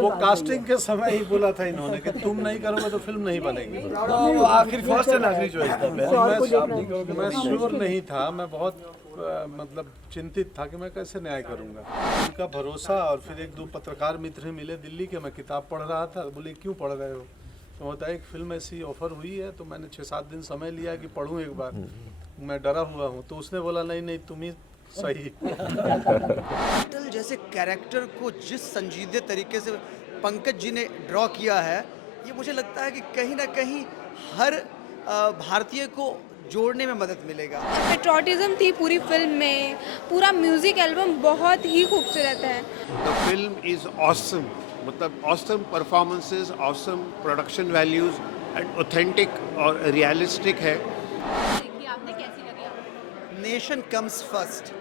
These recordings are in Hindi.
वो कास्टिंग के समय ही बोला था इन्होंने कि तुम नहीं करोगे तो फिल्म नहीं बनेगी। तो आखिर फर्स्ट एंड आखिरी चॉइस था। मैं श्योर नहीं था, मैं बहुत मतलब चिंतित था कि मैं कैसे न्याय करूंगा। उनका भरोसा, और फिर एक दो पत्रकार मित्र ही मिले दिल्ली के, मैं किताब पढ़ रहा था, बोले क्यों पढ़ रहे हो, तो होता है एक फिल्म ऐसी ऑफर हुई है, तो मैंने 6-7 दिन समय लिया कि पढ़ूं एक बार, मैं डरा हुआ हूँ। तो उसने बोला नहीं नहीं तुम ही सही। अटल जैसे कैरेक्टर को जिस संजीदे तरीके से पंकज जी ने ड्रॉ किया है, ये मुझे लगता है कि कहीं ना कहीं हर भारतीय को जोड़ने में मदद मिलेगा। पेट्रोटिज्म थी पूरी फिल्म में, पूरा म्यूजिक एल्बम बहुत ही खूबसूरत है। The film is awesome. मतलब awesome performances, awesome production values and authentic और realistic है। देखिए आपने कैसी लगी आपको? Nation comes first.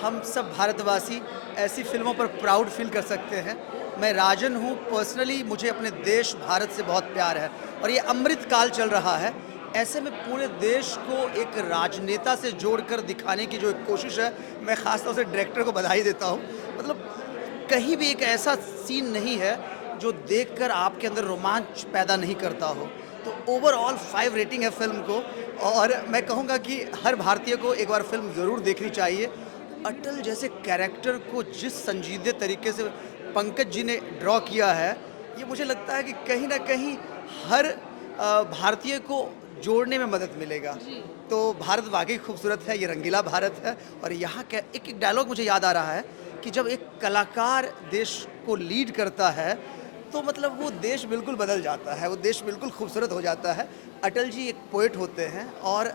हम सब भारतवासी ऐसी फिल्मों पर प्राउड फील कर सकते हैं। मैं राजन हूँ, पर्सनली मुझे अपने देश भारत से बहुत प्यार है और ये अमृत काल चल रहा है। ऐसे में पूरे देश को एक राजनेता से जोड़कर दिखाने की जो एक कोशिश है, मैं ख़ासतौर से डायरेक्टर को बधाई देता हूँ। मतलब कहीं भी एक ऐसा सीन नहीं है जो देखकर आपके अंदर रोमांच पैदा नहीं करता हो। तो ओवरऑल 5 रेटिंग है फिल्म को, और मैं कहूँगा कि हर भारतीय को एक बार फिल्म ज़रूर देखनी चाहिए। अटल जैसे कैरेक्टर को जिस संजीदे तरीके से पंकज जी ने ड्रॉ किया है, ये मुझे लगता है कि कहीं ना कहीं हर भारतीय को जोड़ने में मदद मिलेगा। तो भारत वाकई खूबसूरत है, ये रंगीला भारत है। और यहाँ का एक एक डायलॉग मुझे याद आ रहा है कि जब एक कलाकार देश को लीड करता है तो मतलब वो देश बिल्कुल बदल जाता है, वो देश बिल्कुल खूबसूरत हो जाता है। अटल जी एक पोएट होते हैं और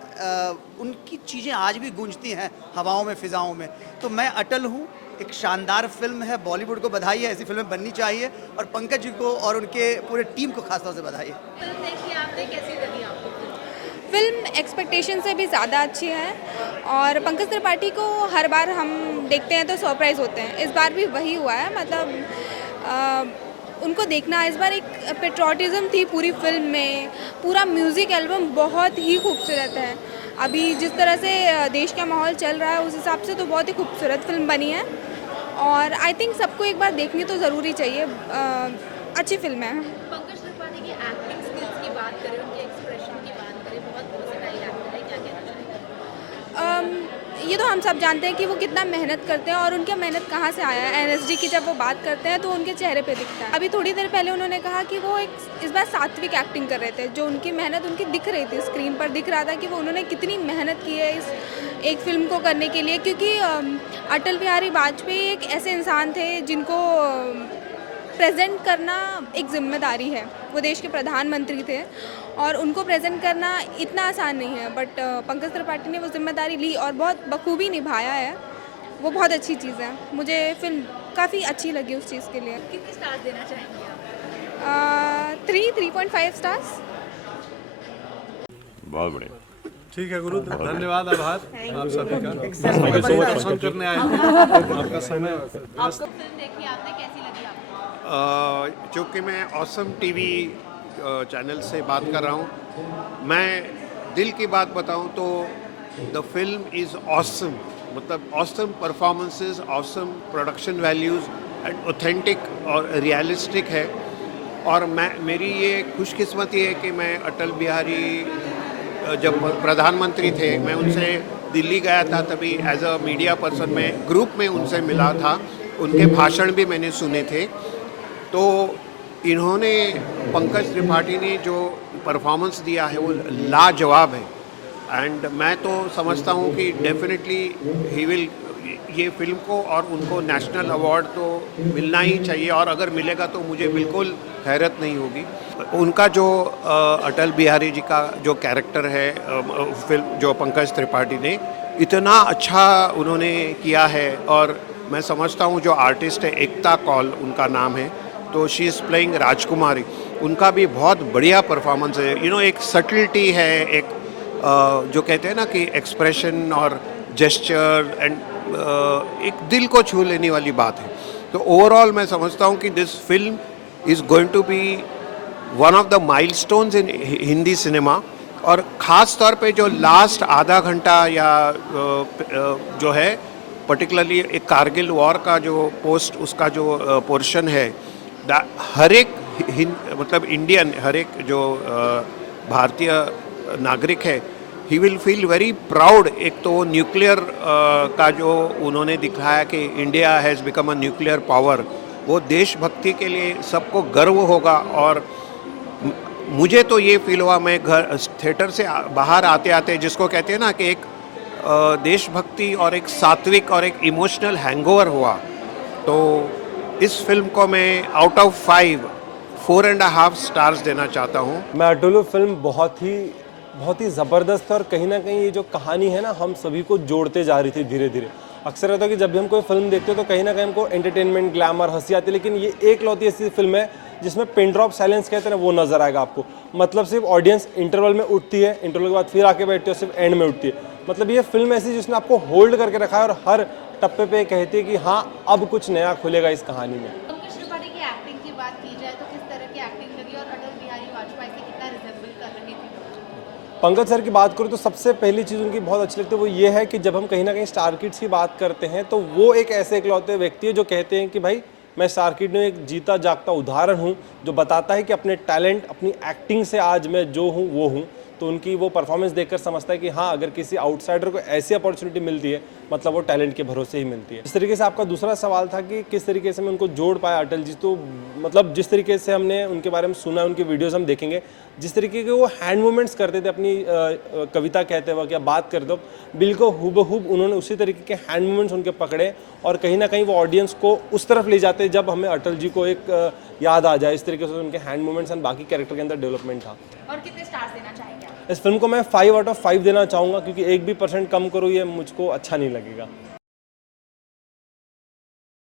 उनकी चीज़ें आज भी गूंजती हैं हवाओं में, फ़िज़ाओं में। तो मैं अटल हूँ। एक शानदार फिल्म है, बॉलीवुड को बधाई है, ऐसी फिल्में बननी चाहिए, और पंकज जी को और उनके पूरे टीम को खासतौर से बधाई है। फिल्म देखिए आपने, कैसी लगी आपको? फिल्म एक्सपेक्टेशन से भी ज़्यादा अच्छी है और पंकज त्रिपाठी को हर बार हम देखते हैं तो सरप्राइज़ होते हैं। इस बार भी वही हुआ है। मतलब उनको देखना, इस बार एक पेट्रोटिज्म थी पूरी फिल्म में, पूरा म्यूज़िक एल्बम बहुत ही खूबसूरत है। अभी जिस तरह से देश का माहौल चल रहा है उस हिसाब से तो बहुत ही खूबसूरत फिल्म बनी है और आई थिंक सबको एक बार देखनी तो ज़रूरी चाहिए। अच्छी फिल्म है। पंकज त्रिपाठी की एक्टिंग स्किल्स की बात करें, उनके एक्सप्रेशन की बात करें, बहुत वर्सेटाइल एक्टर है, क्या कहना चाहेंगे? ये तो हम सब जानते हैं कि वो कितना मेहनत करते हैं और उनका मेहनत कहाँ से आया है। एनएसडी की जब वो बात करते हैं तो उनके चेहरे पे दिखता है। अभी थोड़ी देर पहले उन्होंने कहा कि वो इस बार सात्विक एक्टिंग कर रहे थे, जो उनकी मेहनत उनकी दिख रही थी, स्क्रीन पर दिख रहा था कि वो उन्होंने कितनी मेहनत की है इस एक फ़िल्म को करने के लिए। क्योंकि अटल बिहारी वाजपेयी एक ऐसे इंसान थे जिनको प्रेजेंट करना एक जिम्मेदारी है। वो देश के प्रधानमंत्री थे और उनको प्रेजेंट करना इतना आसान नहीं है, बट पंकज त्रिपाठी ने वो जिम्मेदारी ली और बहुत बखूबी निभाया है। वो बहुत अच्छी चीज़ है। मुझे फिल्म काफ़ी अच्छी लगी उस चीज़ के लिए। कितने स्टार्स देना चाहेंगे आप? 3.5 स्टार्स। बहुत बढ़िया। ठीक है गुरु, धन्यवाद, आभार आप सभी का। दर्शन करने आए थे, आपका समय। आपको फिल्म देखी आपने, कैसी लगी आपको? चूँकि मैं ऑसम टीवी चैनल से बात कर रहा हूँ, मैं दिल की बात बताऊँ तो द फिल्म इज़ ऑसम। मतलब awesome performances, awesome production values and authentic और रियलिस्टिक है। और मेरी ये खुशकिस्मती है कि मैं अटल बिहारी जब प्रधानमंत्री थे, मैं उनसे दिल्ली गया था, तभी एज अ मीडिया पर्सन में ग्रुप में उनसे मिला था। उनके भाषण भी मैंने सुने थे। तो इन्होंने, पंकज त्रिपाठी ने जो परफॉर्मेंस दिया है वो लाजवाब है। एंड मैं तो समझता हूँ कि डेफिनेटली ही विल, ये फिल्म को और उनको नेशनल अवार्ड तो मिलना ही चाहिए, और अगर मिलेगा तो मुझे बिल्कुल हैरत नहीं होगी। उनका जो अटल बिहारी जी का जो कैरेक्टर है फिल्म, जो पंकज त्रिपाठी ने इतना अच्छा उन्होंने किया है। और मैं समझता हूँ जो आर्टिस्ट है, एकता कौल उनका नाम है, तो शी इज़ प्लेइंग राजकुमारी, उनका भी बहुत बढ़िया परफॉर्मेंस है। एक सटलिटी है, एक जो कहते हैं ना कि एक्सप्रेशन और जेस्चर एंड एक दिल को छू लेने वाली बात है। तो ओवरऑल मैं समझता हूँ कि this film is going to be one of the milestones in Hindi cinema. और ख़ास तौर पे जो लास्ट आधा घंटा या जो है पर्टिकुलरली एक कारगिल वॉर का जो पोस्ट, उसका जो पोर्शन है, हर एक मतलब इंडियन, हर एक जो भारतीय नागरिक है, he will feel very proud. एक तो न्यूक्लियर का जो उन्होंने दिखाया कि India has become a nuclear power, वो देशभक्ति के लिए सबको गर्व होगा। और मुझे तो ये फील हुआ, मैं घर थिएटर से बाहर आते आते, जिसको कहते हैं ना कि एक देशभक्ति और एक सात्विक और एक इमोशनल हैंगओवर हुआ। तो इस फिल्म को मैं आउट ऑफ 5 4.5 स्टार्स देना चाहता हूँ। मैं अटूलू फिल्म बहुत ही ज़बरदस्त है और कहीं ना कहीं ये जो कहानी है ना, हम सभी को जोड़ते जा रही थी धीरे धीरे। अक्सर रहता है कि जब भी हम कोई फिल्म देखते हो तो कहीं ना कहीं हमको एंटरटेनमेंट, ग्लैमर, हंसी आती है, लेकिन ये एक लौती ऐसी फिल्म है जिसमें पिन ड्रॉप साइलेंस कहते हैं ना, वो नज़र आएगा आपको। मतलब सिर्फ ऑडियंस इंटरवल में उठती है, इंटरवल के बाद फिर आके बैठती है, सिर्फ एंड में उठती है। मतलब ये फिल्म ऐसी जिसने आपको होल्ड करके रखा है और हर टप्पे पे कहती है कि हाँ, अब कुछ नया खुलेगा इस कहानी में। पंकज त्रिपाठी की एक्टिंग की बात की जाए तो किस तरह की एक्टिंग लगी और अटल बिहारी वाजपेयी से कितना रिजेंबल कर रहे थे? पंकज सर की बात करूँ तो सबसे पहली चीज़ उनकी बहुत अच्छी लगती है, वो ये है कि जब हम कहीं ना कहीं स्टार किड्स की बात करते हैं तो वो एक ऐसे इकलौते व्यक्ति है जो कहते हैं कि भाई मैं स्टार किड में एक जीता जागता उदाहरण हूँ, जो बताता है कि अपने टैलेंट, अपनी एक्टिंग से आज मैं जो हूँ वो हूँ। तो उनकी वो परफॉर्मेंस देखकर समझता है कि हाँ, अगर किसी आउटसाइडर को ऐसी अपॉर्चुनिटी मिलती है, मतलब वो टैलेंट के भरोसे ही मिलती है। इस तरीके से आपका दूसरा सवाल था कि किस तरीके से मैं उनको जोड़ पाया अटल जी, तो मतलब जिस तरीके से हमने उनके बारे में सुना, उनकी वीडियोस हम देखेंगे, जिस तरीके के वो हैंड मूवमेंट्स करते थे अपनी कविता कहते वक्त या बात करते वक्त, बिल्कुल हुबहूब उन्होंने उसी तरीके के हैंड मूवमेंट्स उनके पकड़े और कहीं ना कहीं वो ऑडियंस को उस तरफ ले जाते जब हमें अटल जी को एक याद आ जाए। इस तरीके से उनके हैंड मूवमेंट्स एंड बाकी कैरेक्टर के अंदर डेवलपमेंट था। और कितने स्टार्स देना चाहेंगे आप? इस फिल्म को मैं 5 आउट ऑफ 5 देना चाहूँगा, क्योंकि 1% भी कम करूँ ये मुझको अच्छा नहीं लगेगा।